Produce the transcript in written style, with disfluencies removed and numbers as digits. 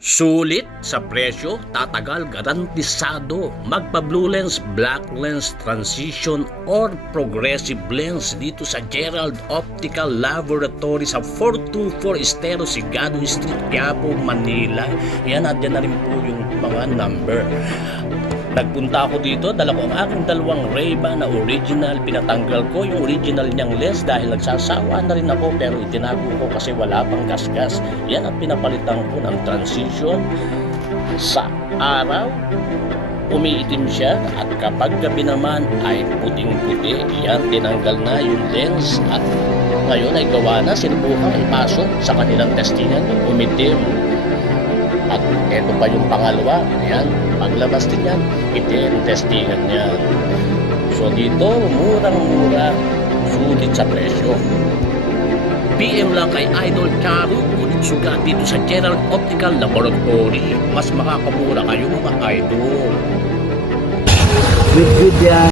Sulit sa presyo, tatagal, garantisado. Magpa blue lens, black lens, transition or progressive lens dito sa Gerald Optical Laboratory sa 424 Estero Sigado Street, Quiapo, Manila. Yan, andyan na rin po yung mga number. Nagpunta ako dito, dala ko ang aking dalawang Ray-Ban na original. Pinatanggal ko yung original niyang lens dahil nagsasawa na rin ako, pero itinago ko kasi wala pang gasgas. Yan ang pinapalitan ko ng transition. Sa araw, umiitim siya, at kapag gabi naman ay puting-puti. Yan, tinanggal na yung lens at ngayon ay gawa na, sinubukan ipasok sa kanilang testingan, umitim. At eto pa yung pangalawa, ayan, paglabas din yan, itim testingan niya. So dito, murang-mura, sulit sa presyo. PM lang kay Idol Charo, ulit sugat dito sa Gerald Optical Laboratory. Mas makakamura kayo mga idol. Good yan.